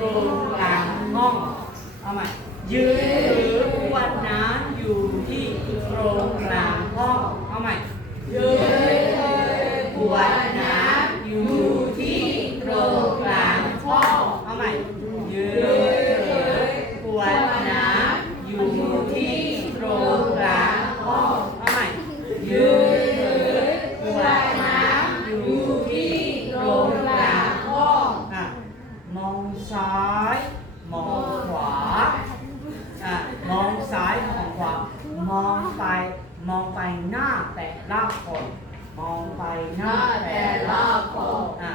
ตรงกลางห้องเอาใหม่ยืนถือวัดน้ำอยู่ที่ตรงกลางห้อง เอาใหม่ ยืนถือขวดน้ำอยู่ที่ตรงกลางห้อง เอาใหม่ ยืนถือขวดน้ำอยู่ที่ตรงกลางห้อง เอาใหม่ ยืนถือขวดน้ำอยู่ที่ตรงกลางห้องอะมองซ้าย มองขวา อะมองซ้ายมองขวา มองไปมองไปหน้าแต่ละคน มองไปหน้าแต่ละคนอะ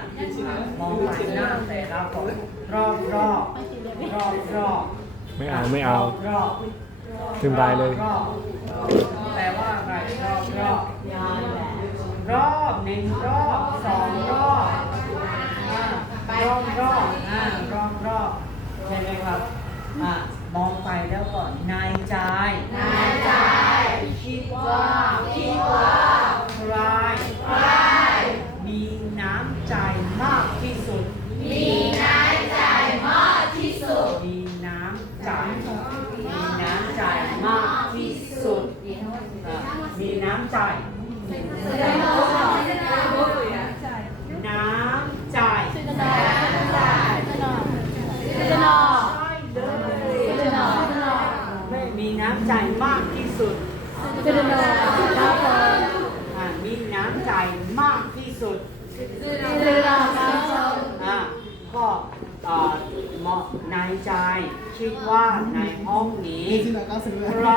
มองไปหน้าแต่ละคนรอบรอบรอบรอบไม่เอาไม่เอา รอบถึงบายเลยรอบแปลว่าอะไรรอบรอบรอบหนึ่งรอบสองรอบอะรอบรอบอ่ารอบรอบใช่ไหมครับอะ มีน้ำใจ น้ำใจ ไม่มีน้ำใจมากที่สุดอะมีน้ำใจมากที่สุดอะก็เอ่อเหมาะในใจ คิดว่าในห้องนี้ใคร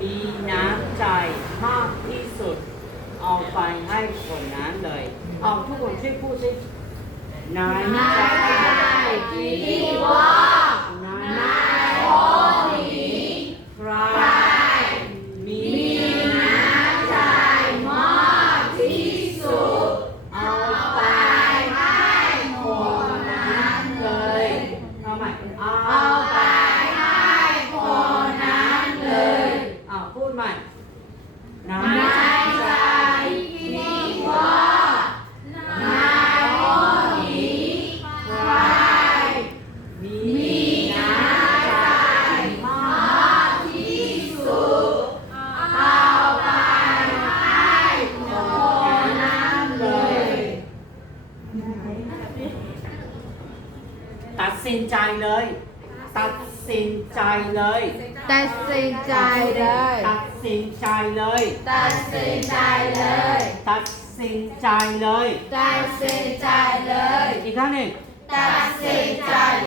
มีน้ำใจมากที่สุด เอาไปให้คนนั้นเลย เอาทุกคนช่วยพูดสิน้ำใจที่ว่าน้ำในห้องนี้ใครมีน้ำใจมากที่สุด เอาไปให้คนนั้นเลยเอาใหม่เอา น้ในำใจใจที่ว่าในห้องนี้ใครมีมีน้ำใจมากที่สุดเอาไปให้คนนั้นเลย ตัดสินใจเลย ตัดสินใจเลย ตัดสินใจเลย ตัดสินใจเลย ตัดสินใจเลย ตัดสินใจเลย ตัดสินใจเลย อีกครั้งหนึ่งตัดสินใจ